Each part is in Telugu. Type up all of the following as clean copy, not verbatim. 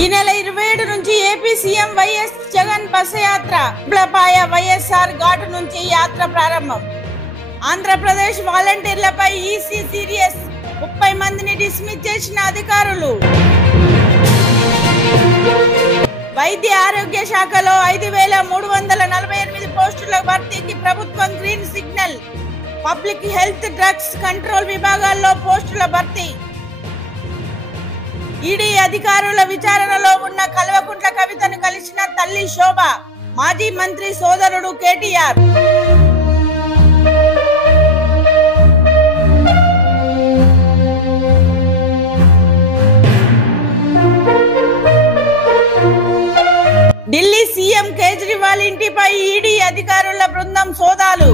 ఈ నెల 27 నుంచి AP CM YS Jagan bus యాత్ర ప్లపాయ వైఎస్ఆర్ ఘాట్ నుంచి యాత్ర ప్రారంభం. ఆంధ్రప్రదేశ్ వాలంటీర్లపై ఈసీ సీరియస్, 30 మందిని డిస్మిస్ చేసిన అధికారులు. వైద్య ఆరోగ్య శాఖలో 5348 పోస్టుల భర్తీకి ప్రభుత్వం green signal. Public health, drugs control విభాగాల్లో పోస్టుల భర్తీ. ఈడీ అధికారుల విచారణలో ఉన్న కల్వకుంట్ల కవితను కలిసిన తల్లి శోభ, మాజీ మంత్రి సోదరుడు కేటీఆర్. ఢిల్లీ సీఎం కేజ్రీవాల్ ఇంటిపై ఈడీ అధికారుల బృందం సోదాలు.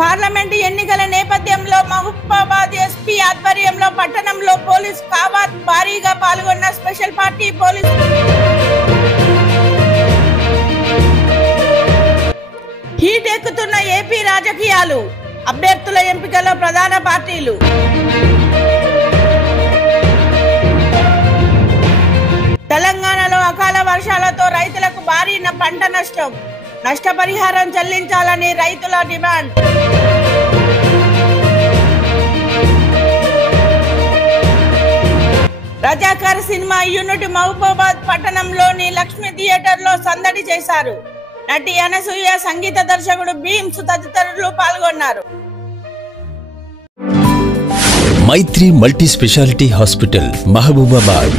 పార్లమెంటు ఎన్నికల నేపథ్యంలో మహబూబాబాద్ ఎస్పీ ఆధ్వర్యంలో పట్టణంలో పోలీస్ కావాత్ భారీగా పాల్గొన్న స్పెషల్ పార్టీ పోలీసు. హీట్ ఎక్కుతున్న ఏపీ రాజకీయాలు, అభ్యర్థుల ఎంపికలో ప్రధాన పార్టీలు. తెలంగాణలో అకాల వర్షాలతో రైతులకు భారీ పంట నష్టం. నష్టపరిహారం చెల్లించాలని రైతుల demand. Razakar cinema unit Mahabubabad పట్టణంలోని లక్ష్మీ థియేటర్ లో సందడి చేశారు. నటి అనసూయ, సంగీత దర్శకుడు భీమ్స్ తదితరులు పాల్గొన్నారు. మైత్రి మల్టీ స్పెషాలిటీ హాస్పిటల్ మహబూబాబాద్.